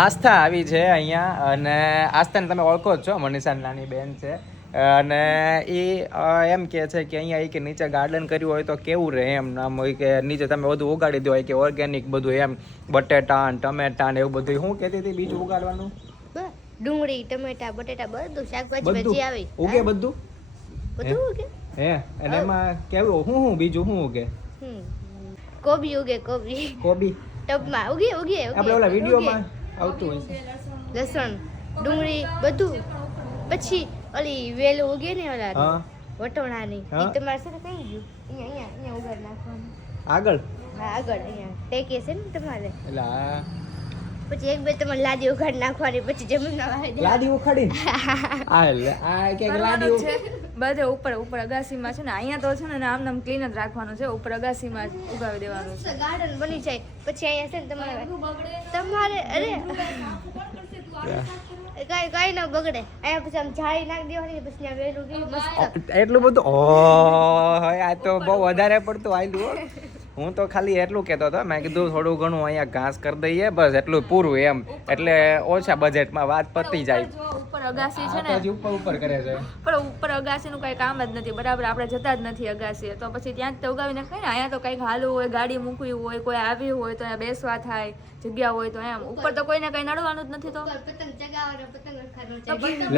આસ્થા આવી છે અહીંયા, અને આસ્થાને તમે ઓળખો જ છો, મનીષાની નાની બેન છે. અને એ એમ કહે છે કે અહીંયા કે નીચે ગાર્ડન કર્યું હોય તો કેવું રહે એમ. આમ હોય કે નીચે તમે બધું ઉગાડી દો હોય કે ઓર્ગેનિક બધું એમ, બટેટા ને ટમેટા ને એવું બધું. શું કહેતી હતી બીજું ઉગાડવાનું? ડુંગળી, ટમેટા, બટેટા બધું શાકભાજી ભજી આવે. ઉગે બધું? બધું ઉગે. હે, અને એમાં કેવું હું બીજું શું ઉગે? કોબી ઉગે, કોબી. કોબી ટબમાં ઉગે. આપણે ઓલા વિડિયોમાં આવતું હોય છે. લસણ, ડુંગળી બધું. પછી ઓલી વેલ ઉગે ને ઓલા વટોણાની, ઈ તમારે છે ને કઈ ગયું? અહીંયા ઉગાડ નાખવાનું. આગળ? હા, આગળ અહીંયા ટેકે છે ને તમારે. એટલે પછી એક બે તમારે લાદી ઉગાડ નાખવાની, પછી જમીનમાં વાવી દે. લાદી ઉખાડી? આ એટલે આ કે લાદી બધે ઉપર અગાસીમાં છે ને, અહીંયા તો છે ને આમ નામ ક્લીન જ રાખવાનું છે. ઉપર અગાસીમાં ઉગાવી દેવાનું છે. ગાર્ડન બની જાય. પછી અહીંયા છે ને તમારે અરે કઈ ન બગડે. અહીંયા પછી આમ જાળી નાખી દેવાની, પછી આ વેલું કેવું મસ્ત. એટલું બધું? ઓહ, આ તો બહુ વધારે પડતું આયલું. હું તો ખાલી એટલું કહેતો હતો, મેં કીધું થોડું ઘણું અહીંયા ઘાસ કરી દઈએ બસ, એટલું પૂરું એમ. એટલે ઓછા બજેટમાં વાત પતી જાય. ઉપર અગાસી છે ને, ઉપર કરે છે. પણ ઉપર અગાસીનું કઈ કામ જ નથી. બરાબર આપણે જતા જ નથી અગાસી, તો પછી ત્યાં જ ઉગાવી નાખાય ને. અહીંયા તો કંઈક હાલવું હોય, ગાડી મૂકવી હોય, કોઈ આવ્યું હોય તો અહીંયા બેસવા થાય, જગ્યા હોય તો એમ. ઉપર તો કોઈને કઈ નડવાનું જ નથી. તો પતંગ ચગાવવાનો, પતંગ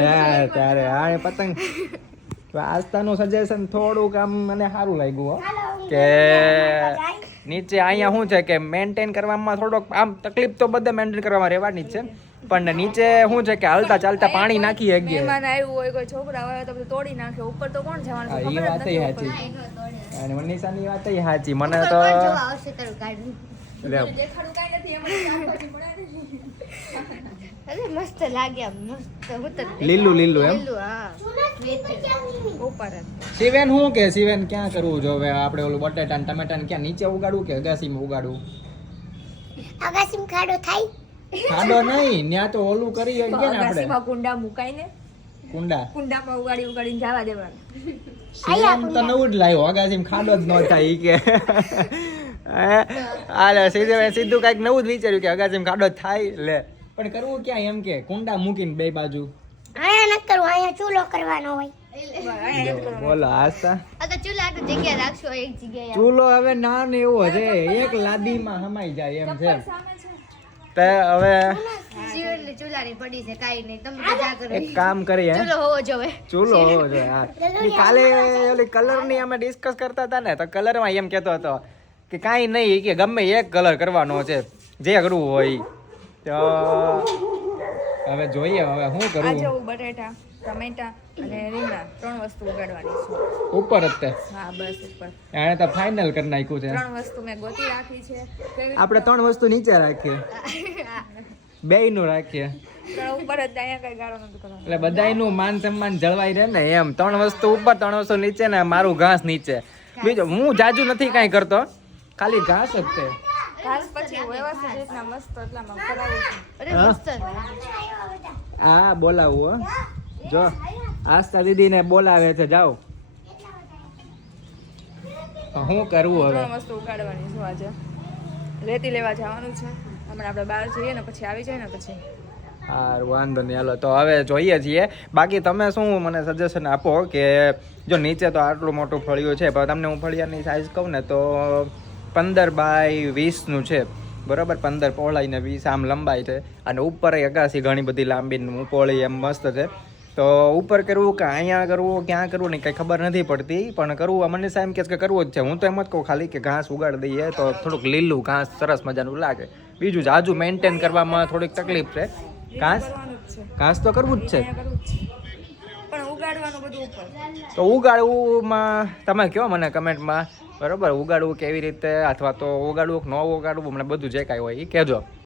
લે ત્યારે આ પતંગ. આસ્થાનું સજેશન થોડુંક આમ મને સારું લાગ્યું કે નીચે અહીંયા શું છે કે મેન્ટેન કરવામાં થોડોક આમ તકલીફ તો બધે મેન્ટેન કરવામાં રહેવાની જ છે, પણ નીચે શું છે કે હાલતા ચાલતા પાણી નાખી શકીએ. મહેમાન આવ્યું હોય, કોઈ છોકરા આવે તો બધું તોડી નાખે. ઉપર તો કોણ જવાનું? એ વાત સાચી, અને મનીષાની વાત સાચી. મને તો આવશે તારું ગાર્ડન. દેખાડું કાઈ નથી એમ. અરે મસ્ત લાગ્યા, મસ્ત. હું તો લીલું એમ. હા, ઉપર શિવેન શું કે શિવેન ક્યાં કરવું જો? હવે આપણે ઓલું બટેટા ને ટમેટા ને ક્યાં નીચે ઉગાડવું કે અગાસીમાં ઉગાડવું? અગાસીમાં ખાડો થાય. ખાડો નહીં, ત્યાં તો ઓલું કરી શકીએ ને આપણે. અગાસીમાં કુંડા મુકાઈને કુંડામાં ઉગાડીને જવા દેવાનું. શિવેન તો નવું જ લાવ્યો, અગાસીમાં ખાડો જ ન થાય ઈ કે. હાલે સીધું કાંઈક નવું જ વિચાર્યું કે અગાસીમાં ખાડો થાય. લે પણ કરવું ક્યાં એમ કે કુંડા મૂકીને બે બાજુ. અહીંયા ન કરવું, અહીંયા ચૂલો કરવાનો હોય. બોલો આસ્થા, આ તો ચૂલા તો જગ્યા રાખશો એક જગ્યાએ. ચૂલો હવે નાનો એવો છે, એક લાદીમાં હમાઈ જાય એમ છે. તે હવે જીવનની ચૂલાની પડી છે, કાઈ નહીં. તમે મજા કરો. એક કામ કરીએ, ચૂલો હોવો જોઈએ. ચૂલો હોવો જોઈએ. હા, કાલે ઓલી કલરની અમે ડિસ્કસ કરતા હતા ને, તો કલરમાં એમ કહેતો હતો કે કાંઈ નહીં, કે ગમે એક કલર કરવાનો છે, જે કરવું હોય. તો હવે જોઈએ હવે શું કરવું. બટેટા, ટમેટા અને રીંગણા 3 વસ્તુ ઉગાડવાની છે. ઉપર જ તે? હા બસ ઉપર. એને તો ફાઇનલ કરી નાખ્યું છે. 3 વસ્તુ મેં ગોતી રાખી છે. આપણે 3 વસ્તુ નીચે રાખીએ, બેયનું રાખીએ. ઉપર જ અહીંયા કઈ ગાળો નથી કરવાનો. એટલે બધાયનું માન સન્માન જળવાઈ રહે ને એમ. 3 વસ્તુ ઉપર, 3 વસ્તુ નીચે ને મારું ઘાસ નીચે. બીજું હું જાજુ નથી કાંઈ કરતો, ખાલી ઘાસ જ તે. ઘાસ પછી વ્યવસ્થિત રીતના મસ્ત એટલામાં કરાવું છું. અરે મસ્ત. હા બોલાવું હો. જો આસ્થા દીદીને બોલાવે છે, જાઓ. શું કરવું હવે? 3 વસ્તુ ઉગાડવાની છે. આજે રેતી લેવા જવાનું છે. હમણાં આપણે બહાર જઈએ ને પછી આવી જાય ને પછી. સારું, વાંધો નહીં. હાલો તો હવે જોઈએ છીએ. બાકી તમે શું મને સજેશન આપો કે જો નીચે તો આટલું મોટું ફળિયું છે, પણ તમને હું ફળિયાની સાઈઝ કહું ને તો 15 બાય 20 છે, બરાબર. 15 પહોળાઈ ને 20 આમ લંબાઈ છે, અને ઉપર અગાસી ઘણી બધી લાંબી પહોળી એમ મસ્ત છે. તો ઉપર કરવું કે અહીંયા કરવું, ક્યાં કરવું ને કંઈ ખબર નથી પડતી, પણ કરવું મને એમ કે કરવું જ છે. હું તો એમ જ કહું ખાલી કે ઘાસ ઉગાડી દઈએ તો થોડુંક લીલું ઘાસ સરસ મજાનું લાગે. બીજું જાજુ મેન્ટેન કરવામાં થોડીક તકલીફ છે. ઘાસ તો કરવું જ છે, પણ ઉગાડવાનું બધું ઉપર. તો ઉગાડવુંમાં તમે કહો મને કમેન્ટમાં, બરાબર. ઉગાડવું કેવી રીતે, અથવા તો ઉગાડવું કે ન ઉગાડવું, મને બધું જે કાંઈ હોય એ કહેજો.